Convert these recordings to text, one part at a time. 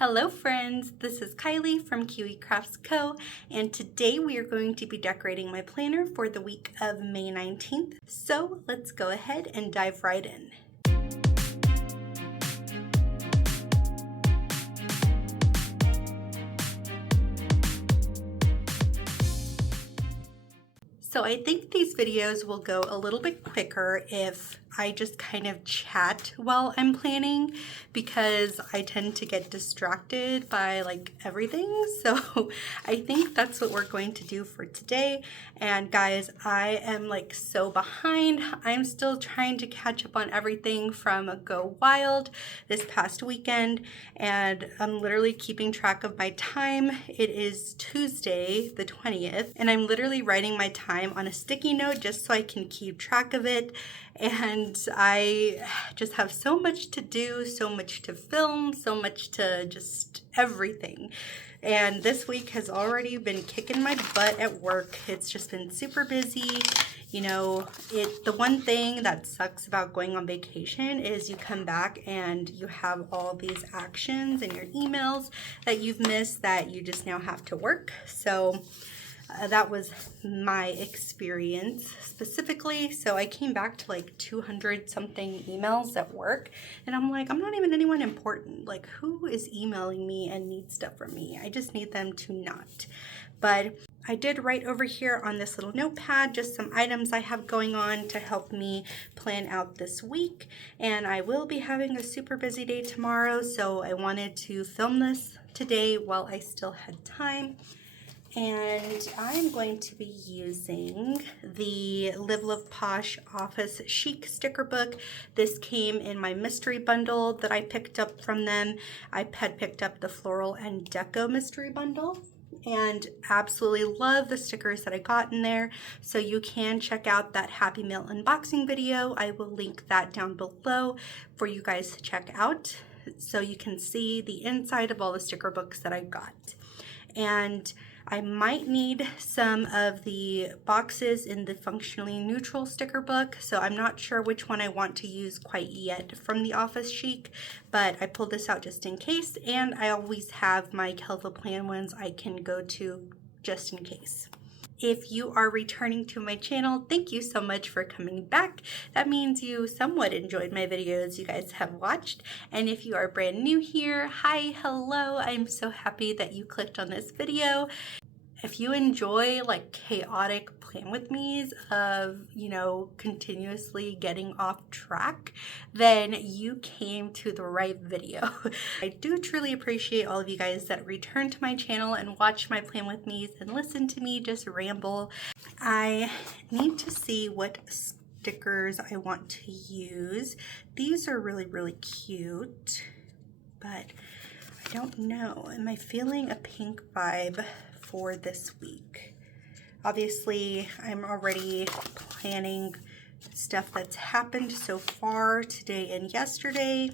Hello friends, this is Kylie from Kiwi Crafts Co. and today we are going to be decorating my planner for the week of May 19th. So let's go ahead and dive right in. So I think these videos will go a little bit quicker if I just kind of chat while I'm planning, because I tend to get distracted by like everything. So I think that's what we're going to do for today. And guys, I am like so behind. I'm still trying to catch up on everything from Go Wild this past weekend, and I'm literally keeping track of my time. It is Tuesday the 20th, and I'm literally writing my time on a sticky note just so I can keep track of it. And I just have so much to do, so much to film, so much to just everything. And this week has already been kicking my butt at work. It's just been super busy. You know, the one thing that sucks about going on vacation is you come back and you have all these actions in your emails that you've missed that you just now have to work. So that was my experience specifically. So I came back to like 200 something emails at work, and I'm like, I'm not even anyone important. Like, who is emailing me and needs stuff from me? I just need them to not. But I did write over here on this little notepad just some items I have going on to help me plan out this week. And I will be having a super busy day tomorrow, so I wanted to film this today while I still had time. And I'm going to be using the Live.Love.Posh Office Chic sticker book. This came in my mystery bundle that I picked up from them. I had picked up the Floral and Deco mystery bundle and absolutely love the stickers that I got in there. So you can check out that Happy Meal unboxing video. I will link that down below for you guys to check out so you can see the inside of all the sticker books that I got. And I might need some of the boxes in the Functionally Neutral sticker book, so I'm not sure which one I want to use quite yet from the Office Chic, but I pulled this out just in case, and I always have my Kellofaplan ones I can go to just in case. If you are returning to my channel, thank you so much for coming back. That means you somewhat enjoyed my videos you guys have watched. And if you are brand new here, hi, hello. I'm so happy that you clicked on this video. If you enjoy like chaotic plan with me's of, you know, continuously getting off track, then you came to the right video. I do truly appreciate all of you guys that return to my channel and watch my plan with me's and listen to me just ramble. I need to see what stickers I want to use. These are really, really cute, but I don't know. Am I feeling a pink vibe for this week? Obviously, I'm already planning stuff that's happened so far today and yesterday,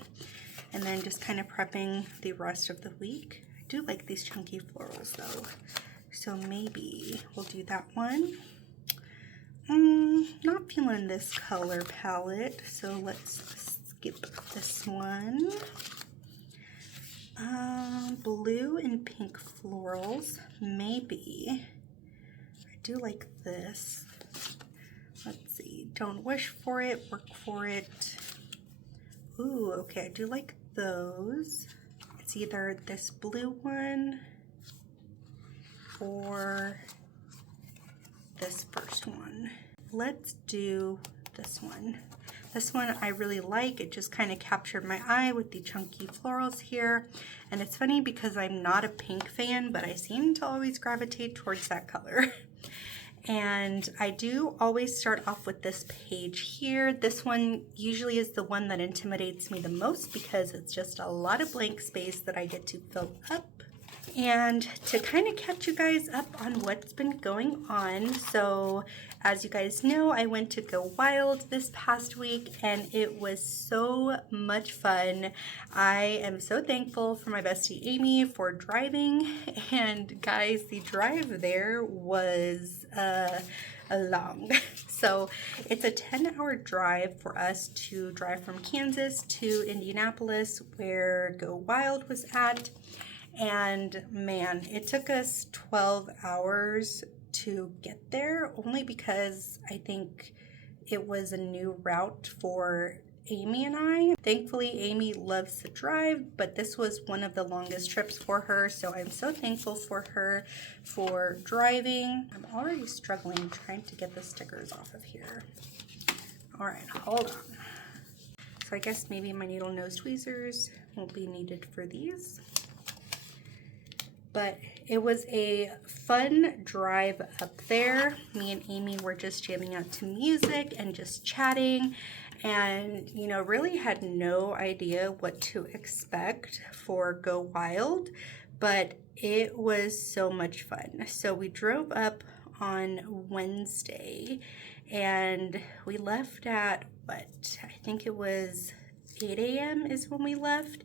and then just kind of prepping the rest of the week. I do like these chunky florals though, so maybe we'll do that one. Not feeling this color palette, so let's skip this one. Blue and pink florals, maybe. I do like this. Let's see, don't wish for it, work for it. Ooh, okay, I do like those. It's either this blue one or this first one. Let's do this one. This one I really like. It just kind of captured my eye with the chunky florals here. And it's funny because I'm not a pink fan, but I seem to always gravitate towards that color. And I do always start off with this page here. This one usually is the one that intimidates me the most because it's just a lot of blank space that I get to fill up. And to kind of catch you guys up on what's been going on, so as you guys know, I went to Go Wild this past week and it was so much fun. I am so thankful for my bestie Amy for driving, and guys, the drive there was long. So it's a 10-hour drive for us to drive from Kansas to Indianapolis, where Go Wild was at. And man, it took us 12 hours to get there, only because I think it was a new route for Amy and I. Thankfully, Amy loves to drive, but this was one of the longest trips for her, so I'm so thankful for her for driving. I'm already struggling trying to get the stickers off of here. All right, hold on. So I guess maybe my needle nose tweezers won't be needed for these. But it was a fun drive up there. Me and Amy were just jamming out to music and just chatting, and you know, really had no idea what to expect for Go Wild, but it was so much fun. So we drove up on Wednesday and we left at what? I think it was 8 a.m. is when we left,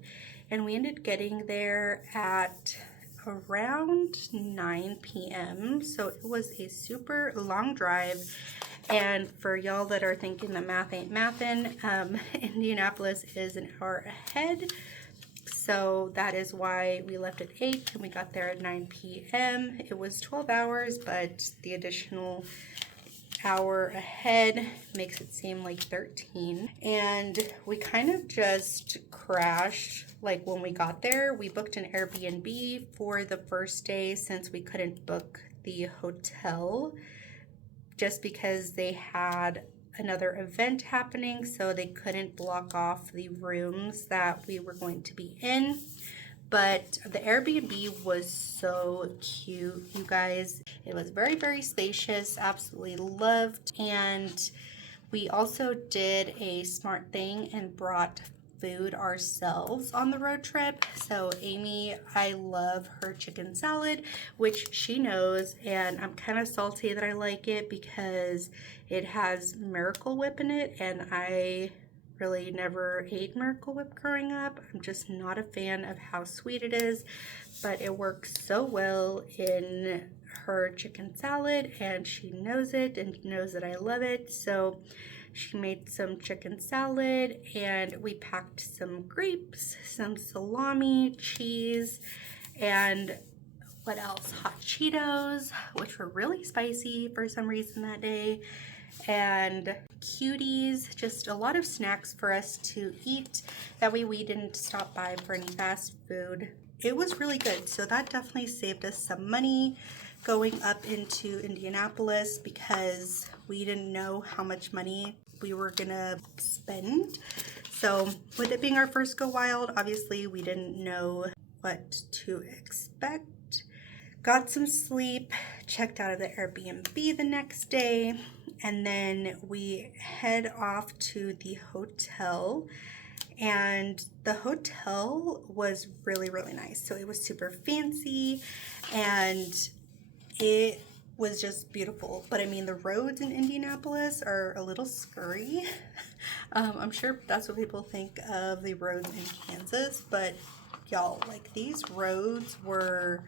and we ended getting there at around 9 p.m. So it was a super long drive. And for y'all that are thinking that math ain't mathin', Indianapolis is an hour ahead. So that is why we left at 8 and we got there at 9 p.m. It was 12 hours, but the additional hour ahead makes it seem like 13. And we kind of just crashed. Like when we got there, we booked an Airbnb for the first day since we couldn't book the hotel just because they had another event happening, so they couldn't block off the rooms that we were going to be in. But the Airbnb was so cute, you guys. It was very, very spacious, absolutely loved. And we also did a smart thing and brought food ourselves on the road trip. So Amy, I love her chicken salad, which she knows, and I'm kind of salty that I like it because it has Miracle Whip in it, and I really never ate Miracle Whip growing up. I'm just not a fan of how sweet it is, but it works so well in her chicken salad, and she knows it and knows that I love it. So she made some chicken salad, and we packed some grapes, some salami, cheese, and what else? Hot Cheetos, which were really spicy for some reason that day, and cuties, just a lot of snacks for us to eat. That way we didn't stop by for any fast food. It was really good, so that definitely saved us some money going up into Indianapolis because we didn't know how much money we were gonna spend. So with it being our first Go Wild, obviously we didn't know what to expect. Got some sleep, checked out of the Airbnb the next day, and then we head off to the hotel. And the hotel was really, really nice. So it was super fancy and it was just beautiful. But I mean, the roads in Indianapolis are a little scurry. I'm sure that's what people think of the roads in Kansas, but y'all, like, these roads were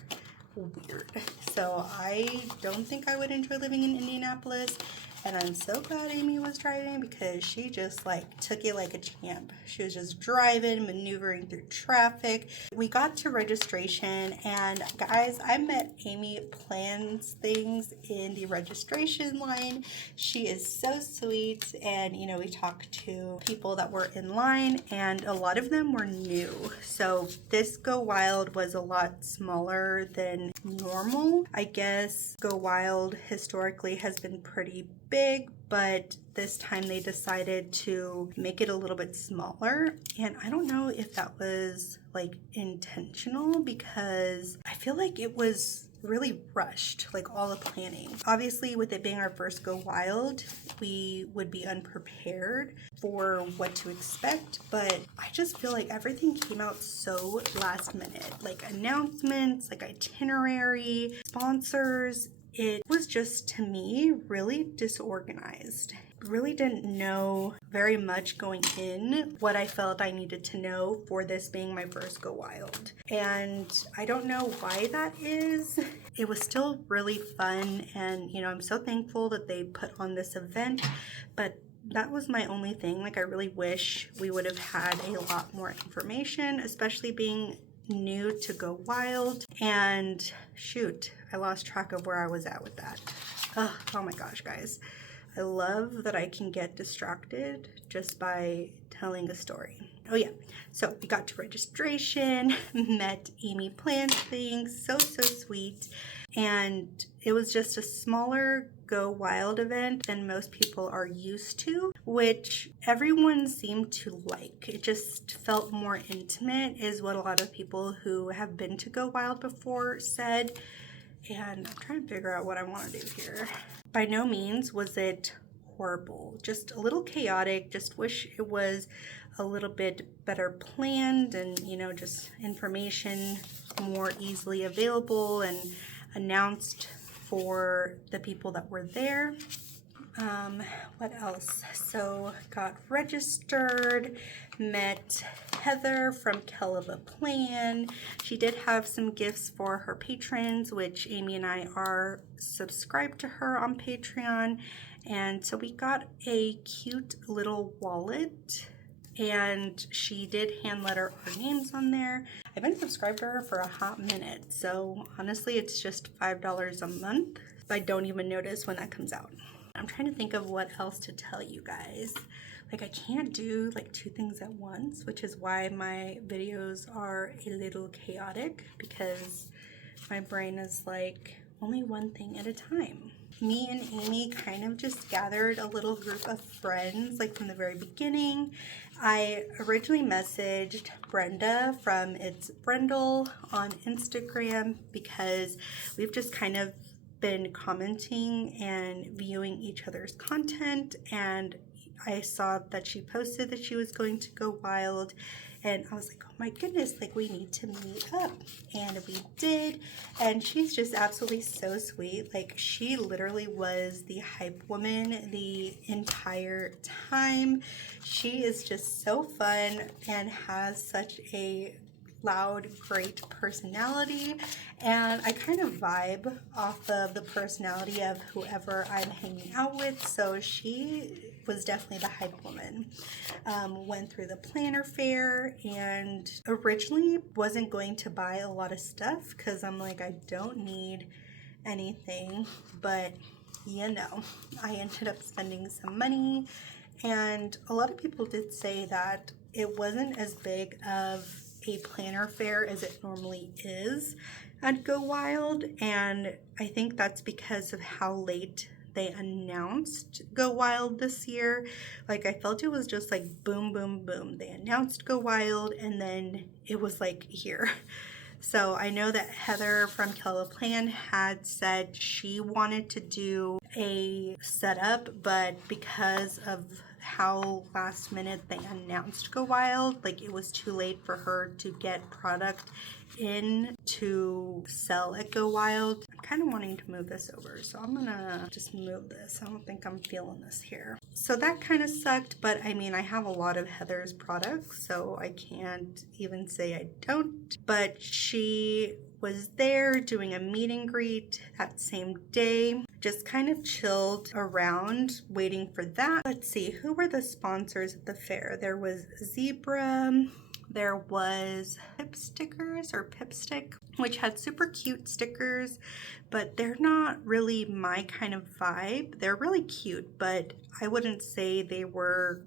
weird. So I don't think I would enjoy living in Indianapolis. And I'm so glad Amy was driving because she just like took it like a champ. She was just driving, maneuvering through traffic. We got to registration, and guys, I met Amy plans things in the registration line. She is so sweet, and you know, we talked to people that were in line, and a lot of them were new. So this Go Wild was a lot smaller than normal. I guess Go Wild historically has been pretty big, but this time they decided to make it a little bit smaller, and I don't know if that was like intentional because I feel like it was really rushed, like all the planning. Obviously, with it being our first Go Wild, we would be unprepared for what to expect, but I just feel like everything came out so last minute, like announcements, like itinerary, sponsors. It was just, to me, really disorganized. Really didn't know very much going in what I felt I needed to know for this being my first Go Wild. And I don't know why that is. It was still really fun, and you know, I'm so thankful that they put on this event, but that was my only thing. Like, I really wish we would have had a lot more information, especially being new to Go Wild. And shoot, I lost track of where I was at with that. Oh my gosh, guys. I love that I can get distracted just by telling a story. Oh yeah, so we got to registration, met Amy, planned things, so sweet. And it was just a smaller Go Wild event than most people are used to, which everyone seemed to like. It just felt more intimate, is what a lot of people who have been to Go Wild before said. And I'm trying to figure out what I want to do here. By no means was it horrible, just a little chaotic. Just wish it was a little bit better planned, and you know, just information more easily available and announced for the people that were there. What else? So got registered, met Heather from Kellofaplan. She did have some gifts for her patrons, which Amy and I are subscribed to her on Patreon. And so we got a cute little wallet, and she did hand letter our names on there. I've been subscribed to her for a hot minute, so honestly it's just $5 a month. I don't even notice when that comes out. I'm trying to think of what else to tell you guys. Like, I can't do like two things at once, which is why my videos are a little chaotic, because my brain is like only one thing at a time. Me and Amy kind of just gathered a little group of friends like from the very beginning. I originally messaged Brenda from It's Brendel on Instagram because we've just kind of been commenting and viewing each other's content, and I saw that she posted that she was going to Go Wild, and I was like, oh my goodness, like we need to meet up. And we did, and she's just absolutely so sweet. Like, she literally was the hype woman the entire time. She is just so fun and has such a loud, great personality, and I kind of vibe off of the personality of whoever I'm hanging out with, so she was definitely the hype woman. Went through the planner fair, and originally wasn't going to buy a lot of stuff because I'm like, I don't need anything, but you know, I ended up spending some money, and a lot of people did say that it wasn't as big of a planner fair as it normally is at Go Wild, and I think that's because of how late they announced Go Wild this year. Like, I felt it was just like boom, boom, boom. They announced Go Wild, and then it was like here. So I know that Heather from Kellofaplan had said she wanted to do a setup, but because of how last minute they announced Go Wild, like it was too late for her to get product in to sell at Go Wild. I'm kind of wanting to move this over, so I'm gonna just move this. I don't think I'm feeling this here. So that kind of sucked, but I mean, I have a lot of Heather's products, so I can't even say I don't. But she was there doing a meet and greet that same day. Just kind of chilled around waiting for that. Let's see, who were the sponsors at the fair? There was Zebra, there was Pip Stickers or Pipstick, which had super cute stickers, but they're not really my kind of vibe. They're really cute, but I wouldn't say they were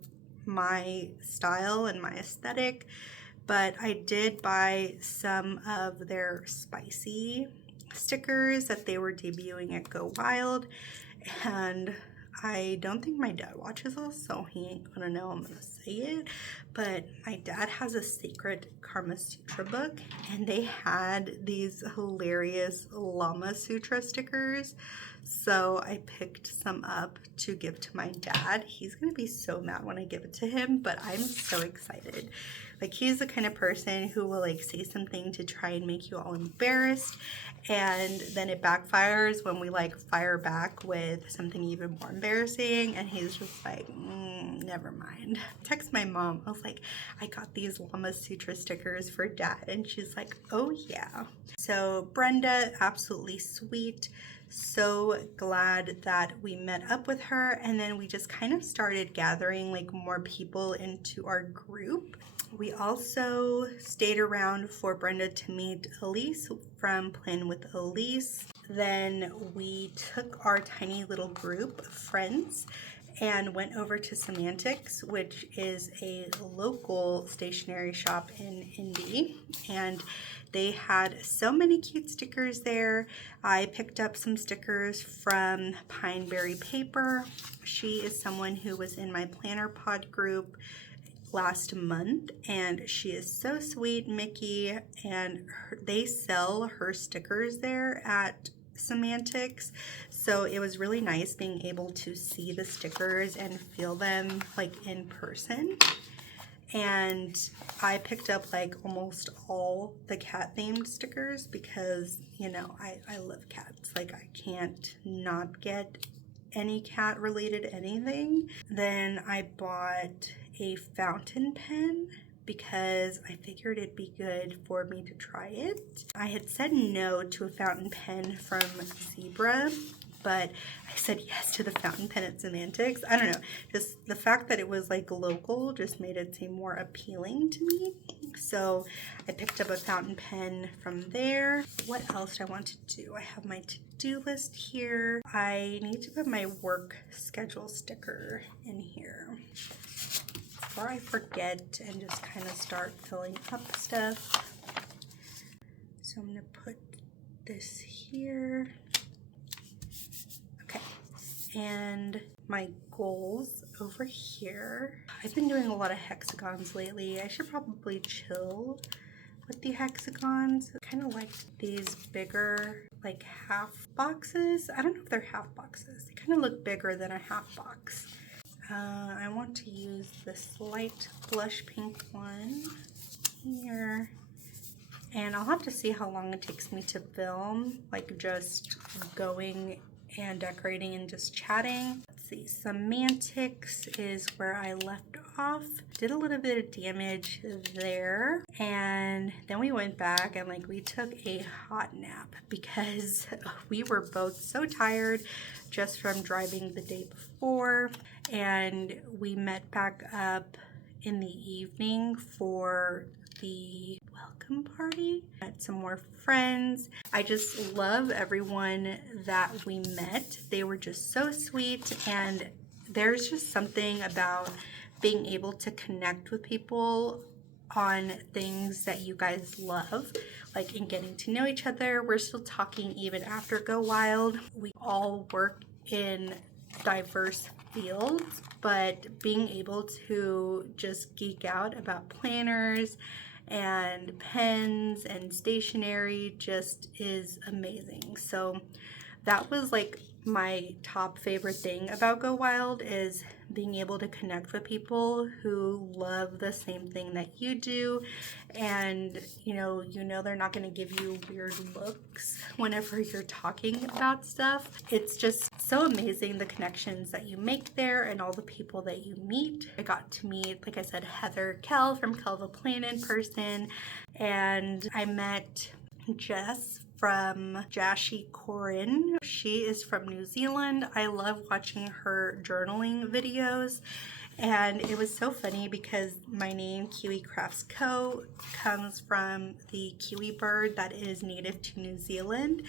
my style and my aesthetic. But I did buy some of their spicy stickers that they were debuting at Go Wild, and I don't think my dad watches this, so he ain't gonna know I'm gonna say it, but my dad has a Sacred Karma Sutra book, and they had these hilarious Lama Sutra stickers. So I picked some up to give to my dad. He's gonna be so mad when I give it to him, but I'm so excited. Like, he's the kind of person who will like say something to try and make you all embarrassed, and then it backfires when we like fire back with something even more embarrassing, and he's just like, never mind. I text my mom, I was like, I got these Lama Sutra stickers for dad, and she's like, oh yeah. So Brenda, absolutely sweet. So glad that we met up with her, and then we just kind of started gathering like more people into our group. We also stayed around for Brenda to meet Elise from Plan with Elise. Then we took our tiny little group of friends and went over to Semantics, which is a local stationery shop in Indy, and they had so many cute stickers there. I picked up some stickers from Pineberry Paper. She is someone who was in my Planner Pod group last month, and she is so sweet, Mickey, and they sell her stickers there at Semantics, so it was really nice being able to see the stickers and feel them like in person. And I picked up like almost all the cat themed stickers because, you know, I love cats. Like, I can't not get any cat related anything. Then I bought a fountain pen because I figured it'd be good for me to try it. I had said no to a fountain pen from Zebra, but I said yes to the fountain pen at Semantics. I don't know, just the fact that it was like local just made it seem more appealing to me. So I picked up a fountain pen from there. What else do I want to do? I have my to-do list here. I need to put my work schedule sticker in here before I forget and just kind of start filling up stuff. So I'm gonna put this here. Okay, and my goals over here. I've been doing a lot of hexagons lately. I should probably chill with the hexagons. I kind of like these bigger, like half boxes. I don't know if they're half boxes. They kind of look bigger than a half box. I want to use this light blush pink one here. And I'll have to see how long it takes me to film, like just going and decorating and just chatting. Let's see, Semantics is where I left off. Did a little bit of damage there. And then we went back and like we took a hot nap because we were both so tired just from driving the day before. And we met back up in the evening for the welcome party. Met some more friends. I just love everyone that we met. They were just so sweet, and there's just something about being able to connect with people on things that you guys love, like in getting to know each other. We're still talking even after Go Wild. We all work in diverse fields, but being able to just geek out about planners and pens and stationery just is amazing. So that was like my top favorite thing about Go Wild, is being able to connect with people who love the same thing that you do, and you know they're not going to give you weird looks whenever you're talking about stuff. It's just so amazing, the connections that you make there and all the people that you meet. I got to meet, like I said, Heather Kell from Kellofaplan in person, and I met Jess from Jashi Corin. She is from New Zealand. I love watching her journaling videos, and it was so funny because my name, Kiwi Crafts Co., comes from the kiwi bird that is native to New Zealand.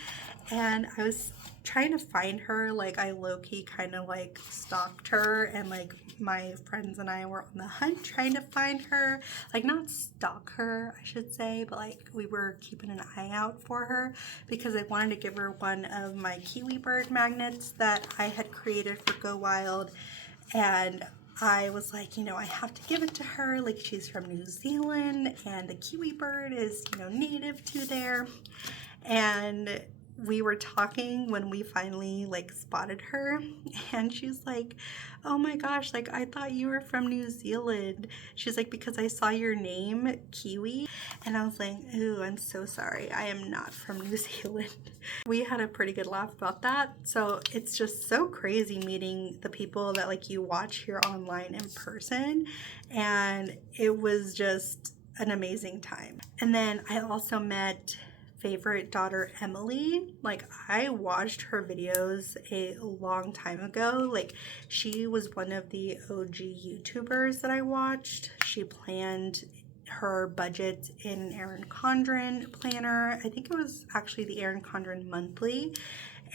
And I was trying to find her, like I low-key kind of like stalked her, and like my friends and I were on the hunt trying to find her, like not stalk her I should say, but like we were keeping an eye out for her because I wanted to give her one of my kiwi bird magnets that I had created for Go Wild. And I was like, I have to give it to her, like she's from New Zealand and the kiwi bird is native to there. And we were talking when we finally like spotted her, and she's like, oh my gosh, like I thought you were from New Zealand. She's like, because I saw your name Kiwi, and I was like, ooh, I'm so sorry, I am not from New Zealand. We had a pretty good laugh about that. So it's just so crazy meeting the people that like you watch here online in person, and it was just an amazing time. And then I also met favorite daughter Emily. Like I watched her videos a long time ago. Like she was one of the OG YouTubers that I watched. She planned her budget in an Erin Condren planner. I think it was actually the Erin Condren monthly.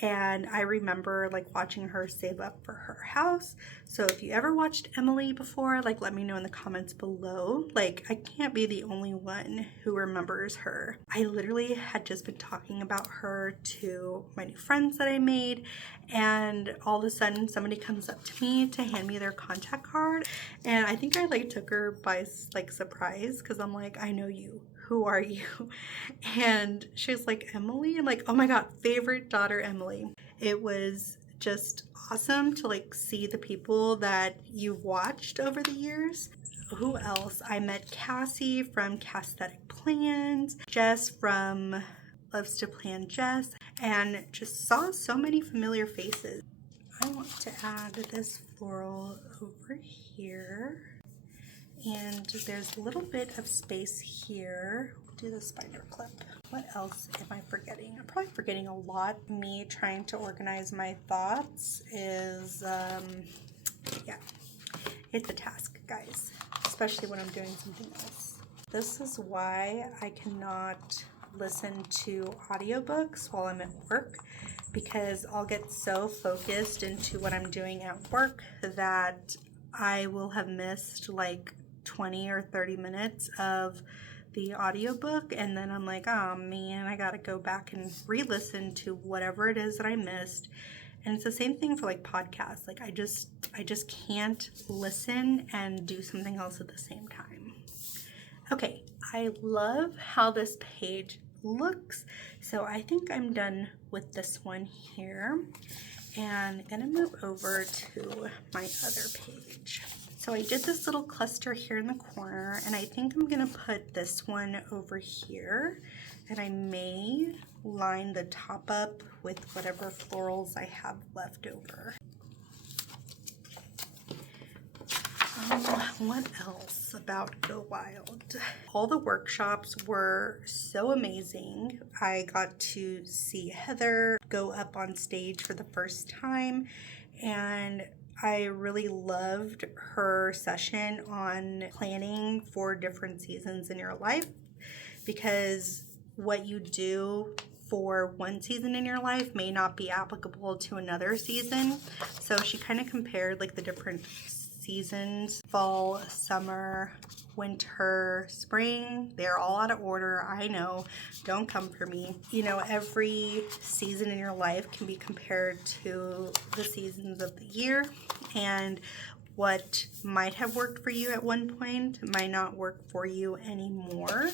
And I remember like watching her save up for her house. So if you ever watched Emily before, like let me know in the comments below. Like I can't be the only one who remembers her. I literally had just been talking about her to my new friends that I made, and all of a sudden somebody comes up to me to hand me their contact card, and I think I like took her by like surprise, because I'm like, I know you. Who are you? And she's like, Emily? I'm like, oh my god, favorite daughter Emily. It was just awesome to like see the people that you've watched over the years. Who else? I met Cassie from Casthetic Plans, Jess from Loves to Plan Jess, and just saw so many familiar faces. I want to add this floral over here. And there's a little bit of space here. Do the spider clip. What else am I forgetting? I'm probably forgetting a lot. Me trying to organize my thoughts is, yeah, it's a task, guys, especially when I'm doing something else. This is why I cannot listen to audiobooks while I'm at work, because I'll get so focused into what I'm doing at work that I will have missed like 20 or 30 minutes of the audiobook, and then I'm like, oh man, I gotta go back and re-listen to whatever it is that I missed. And it's the same thing for like podcasts. Like I just can't listen and do something else at the same time. Okay, I love how this page looks, so I think I'm done with this one here, and I'm gonna move over to my other page. So I did this little cluster here in the corner, and I think I'm gonna put this one over here, and I may line the top up with whatever florals I have left over. What else about Go Wild? All the workshops were so amazing. I got to see Heather go up on stage for the first time, and I really loved her session on planning for different seasons in your life, because what you do for one season in your life may not be applicable to another season. So she kind of compared like the different seasons: fall, summer, winter, spring. They're all out of order, I know, don't come for me. You know, every season in your life can be compared to the seasons of the year, and what might have worked for you at one point might not work for you anymore.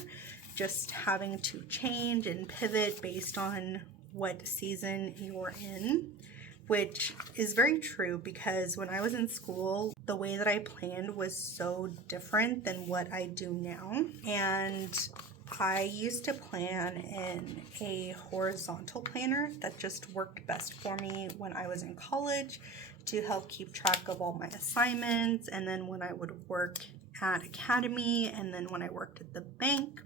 Just having to change and pivot based on what season you're in, which is very true, because when I was in school, the way that I planned was so different than what I do now. And I used to plan in a horizontal planner that just worked best for me when I was in college, to help keep track of all my assignments, and then when I would work at Academy, and then when I worked at the bank.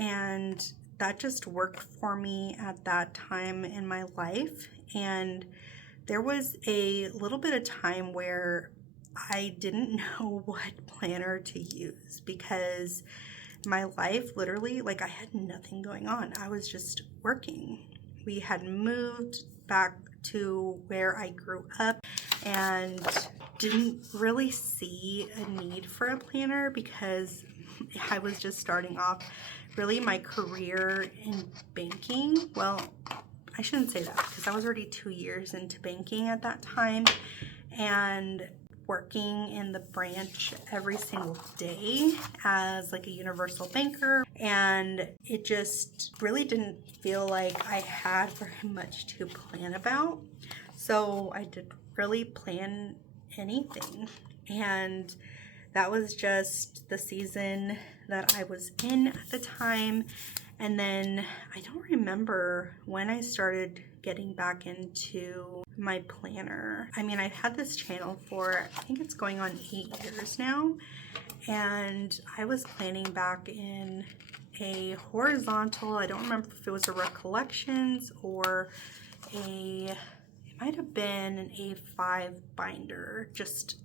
And that just worked for me at that time in my life. And there was a little bit of time where I didn't know what planner to use, because my life literally, like, I had nothing going on. I was just working. We had moved back to where I grew up and didn't really see a need for a planner, because I was just starting off really my career in banking. Well, I shouldn't say that, because I was already 2 years into banking at that time, and working in the branch every single day as like a universal banker, and it just really didn't feel like I had very much to plan about. So I didn't really plan anything, and that was just the season that I was in at the time. And then I don't remember when I started getting back into my planner. I mean, I've had this channel for, I think it's going on 8 years now, and I was planning back in a horizontal, I don't remember if it was a recollections or it might have been an A5 binder. Just,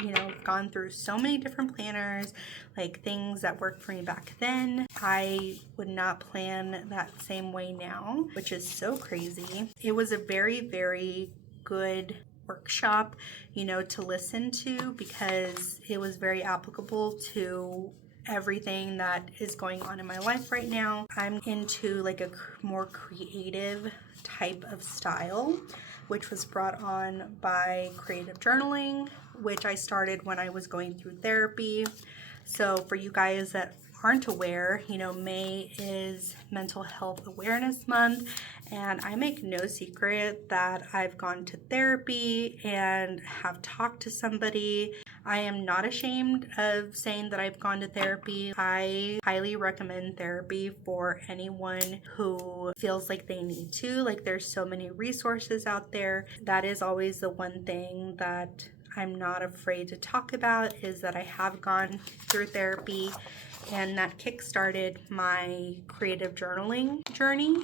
you know, gone through so many different planners, like things that worked for me back then. I would not plan that same way now, which is so crazy. It was a very, very good workshop, you know, to listen to, because it was very applicable to everything that is going on in my life right now. I'm into like a more creative type of style, which was brought on by creative journaling, which I started when I was going through therapy. So for you guys that aren't aware, you know, May is Mental Health Awareness Month, and I make no secret that I've gone to therapy and have talked to somebody. I am not ashamed of saying that I've gone to therapy. I highly recommend therapy for anyone who feels like they need to. Like, there's so many resources out there. That is always the one thing that I'm not afraid to talk about, is that I have gone through therapy, and that kickstarted my creative journaling journey.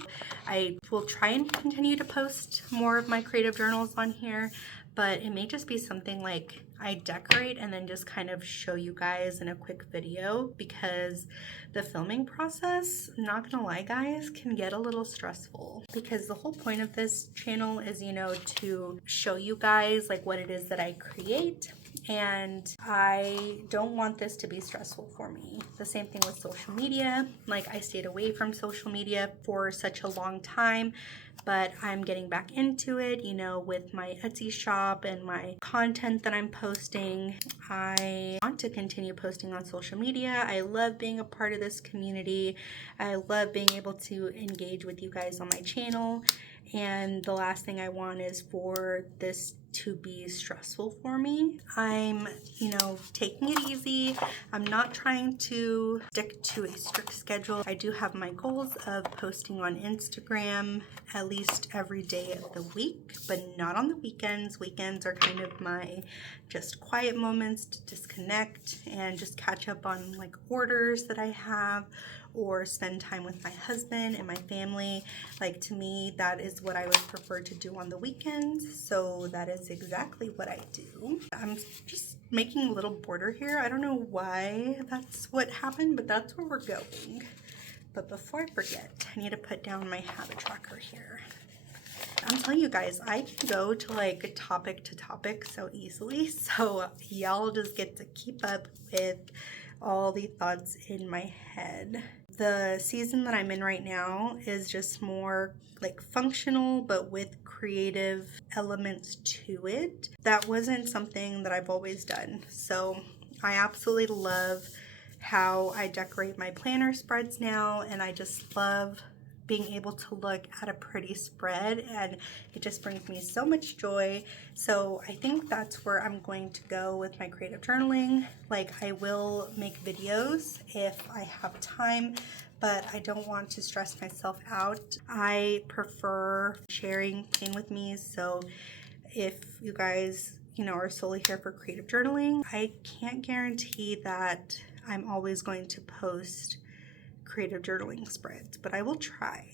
I will try and continue to post more of my creative journals on here, but it may just be something like I decorate and then just kind of show you guys in a quick video, because the filming process, not gonna lie guys, can get a little stressful, because the whole point of this channel is, you know, to show you guys like what it is that I create, and I don't want this to be stressful for me. The same thing with social media. Like, I stayed away from social media for such a long time, but I'm getting back into it, you know, with my Etsy shop and my content that I'm posting. I want to continue posting on social media. I love being a part of this community. I love being able to engage with you guys on my channel. And the last thing I want is for this to be stressful for me. I'm, you know, taking it easy. I'm not trying to stick to a strict schedule. I do have my goals of posting on Instagram at least every day of the week, but not on the weekends. Weekends are kind of my just quiet moments to disconnect and just catch up on like orders that I have, or spend time with my husband and my family. Like, to me, that is what I would prefer to do on the weekends. So that is exactly what I do. I'm just making a little border here. I don't know why that's what happened, but that's where we're going. But before I forget, I need to put down my habit tracker here. I'm telling you guys, I can go to like topic to topic so easily. So y'all just get to keep up with all the thoughts in my head. The season that I'm in right now is just more like functional, but with creative elements to it. That wasn't something that I've always done. So I absolutely love how I decorate my planner spreads now, and I just love being able to look at a pretty spread, and it just brings me so much joy. So I think that's where I'm going to go with my creative journaling. Like, I will make videos if I have time, but I don't want to stress myself out. I prefer sharing pain with me. So if you guys, you know, are solely here for creative journaling, I can't guarantee that I'm always going to post creative journaling spreads, but I will try,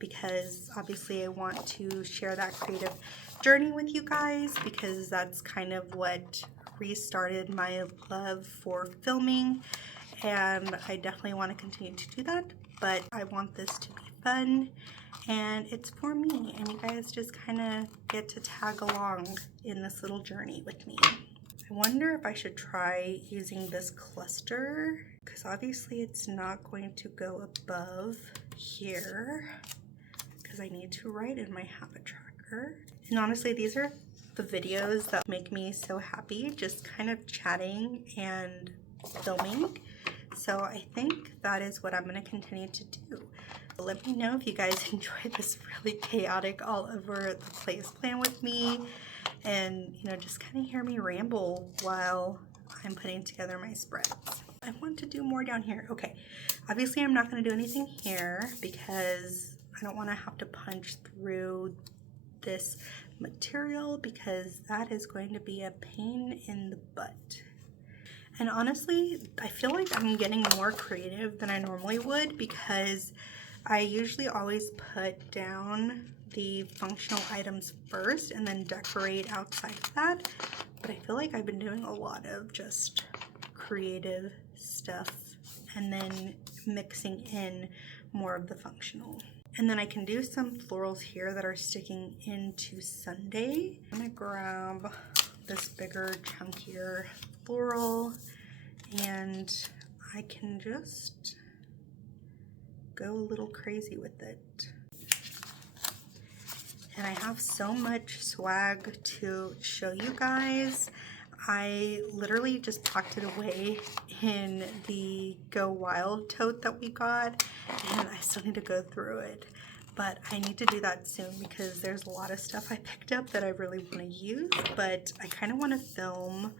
because obviously I want to share that creative journey with you guys, because that's kind of what restarted my love for filming, and I definitely want to continue to do that. But I want this to be fun, and it's for me, and you guys just kind of get to tag along in this little journey with me. I wonder if I should try using this cluster, because obviously it's not going to go above here, because I need to write in my habit tracker. And honestly, these are the videos that make me so happy, just kind of chatting and filming. So I think that is what I'm going to continue to do. Let me know if you guys enjoy this really chaotic all over the place plan with me, and you know, just kind of hear me ramble while I'm putting together my spreads. I want to do more down here. Okay, obviously I'm not going to do anything here because I don't want to have to punch through this material, because that is going to be a pain in the butt. And honestly, I feel like I'm getting more creative than I normally would, because I usually always put down the functional items first and then decorate outside of that. But I feel like I've been doing a lot of just creative stuff and then mixing in more of the functional. And then I can do some florals here that are sticking into Sunday. I'm gonna grab this bigger, chunkier floral, and I can just go a little crazy with it. And I have so much swag to show you guys. I literally just packed it away in the Go Wild tote that we got, and I still need to go through it. But I need to do that soon because there's a lot of stuff I picked up that I really want to use, but I kind of want to film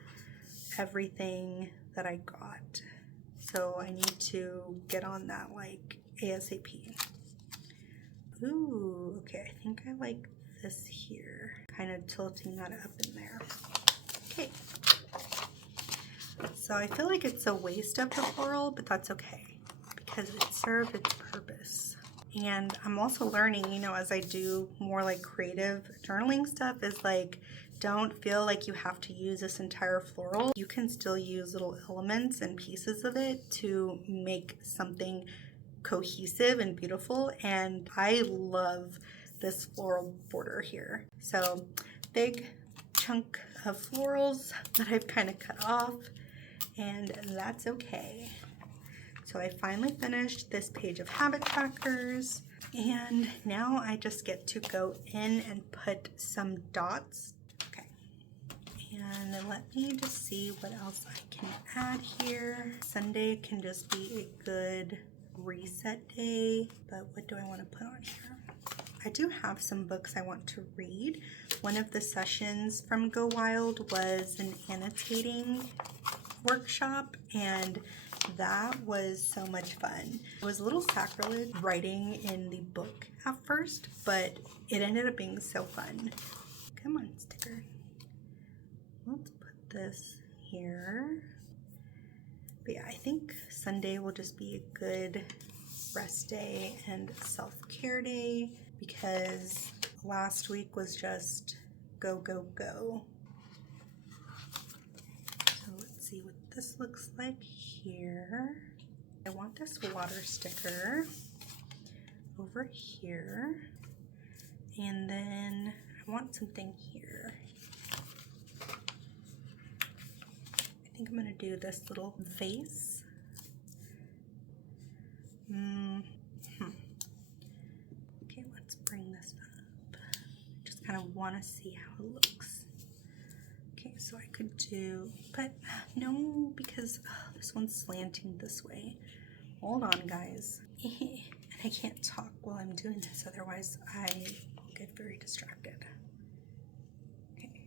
everything that I got. So I need to get on that like ASAP. Ooh, okay, I think I like this here. Kind of tilting that up in there. Okay. So I feel like it's a waste of the floral, but that's okay because it served its purpose. And I'm also learning, you know, as I do more like creative journaling stuff, is like, don't feel like you have to use this entire floral. You can still use little elements and pieces of it to make something cohesive and beautiful. And I love this floral border here. So big chunk of florals that I've kind of cut off, and that's okay. So I finally finished this page of habit trackers, and now I just get to go in and put some dots. Okay, and let me just see what else I can add here. Sunday can just be a good reset day, but what do I want to put on here? I do have some books I want to read. One of the sessions from Go Wild was an annotating workshop, and that was so much fun. It was a little sacrilege writing in the book at first, but it ended up being so fun. Come on, sticker. Let's put this here. But yeah, I think Sunday will just be a good rest day and self-care day, because last week was just go, go, go. So let's see what this looks like here. I want this water sticker over here, and then I want something here. I think I'm gonna do this little vase. Okay, let's bring this up. Just kind of want to see how it looks. Okay, so I could do, but no, because this one's slanting this way. Hold on, guys. And I can't talk while I'm doing this, otherwise I will get very distracted. Okay,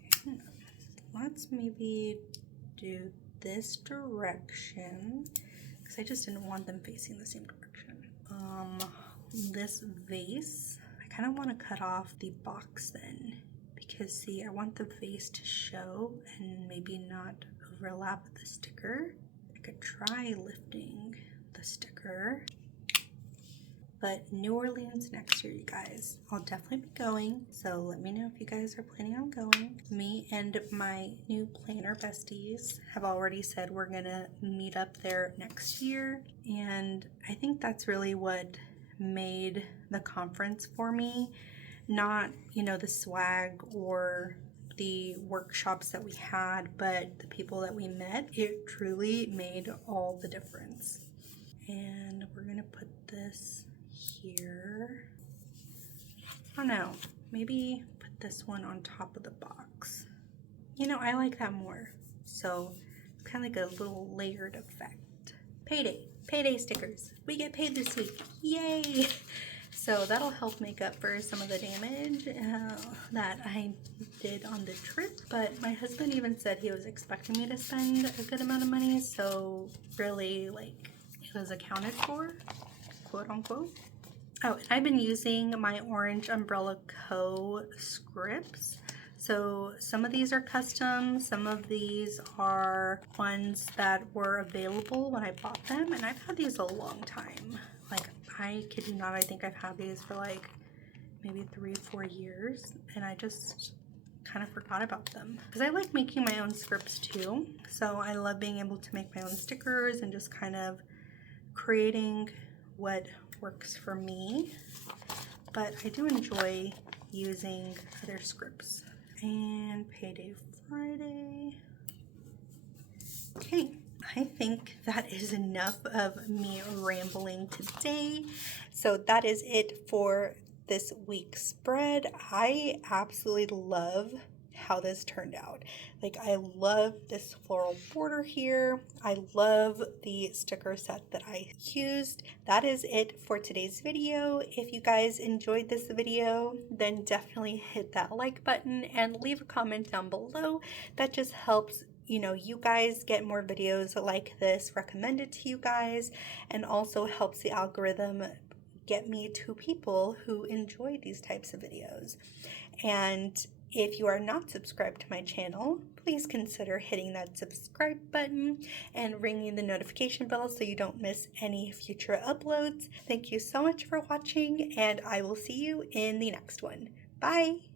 let's maybe do this direction, because I just didn't want them facing the same direction. This vase, I kind of want to cut off the box then, because see, I want the vase to show and maybe not overlap with the sticker. I could try lifting the sticker, but New Orleans next year, you guys. I'll definitely be going, so let me know if you guys are planning on going. Me and my new planner besties have already said we're gonna meet up there next year, and I think that's really what made the conference for me. Not, you know, the swag or the workshops that we had, but the people that we met. It truly made all the difference. And we're gonna put this here. I don't know, maybe put this one on top of the box. You know, I like that more. So it's kind of like a little layered effect. Payday stickers. We get paid this week. Yay! So that'll help make up for some of the damage that I did on the trip. But my husband even said he was expecting me to spend a good amount of money. So really, like, it was accounted for, quote unquote. Oh, and I've been using my Orange Umbrella Co. scripts. So some of these are custom, some of these are ones that were available when I bought them, and I've had these a long time. Like, I kid you not, I think I've had these for like maybe 3-4 years, and I just kind of forgot about them. Because I like making my own scripts too, so I love being able to make my own stickers and just kind of creating what works for me. But I do enjoy using other scripts. And Payday Friday. Okay, I think that is enough of me rambling today. So that is it for this week's spread. I absolutely love how this turned out. Like, I love this floral border here. I love the sticker set that I used. That is it for today's video. If you guys enjoyed this video, then definitely hit that like button and leave a comment down below. That just helps, you know, you guys get more videos like this recommended to you guys, and also helps the algorithm get me to people who enjoy these types of videos. And if you are not subscribed to my channel, please consider hitting that subscribe button and ringing the notification bell so you don't miss any future uploads. Thank you so much for watching, and I will see you in the next one. Bye!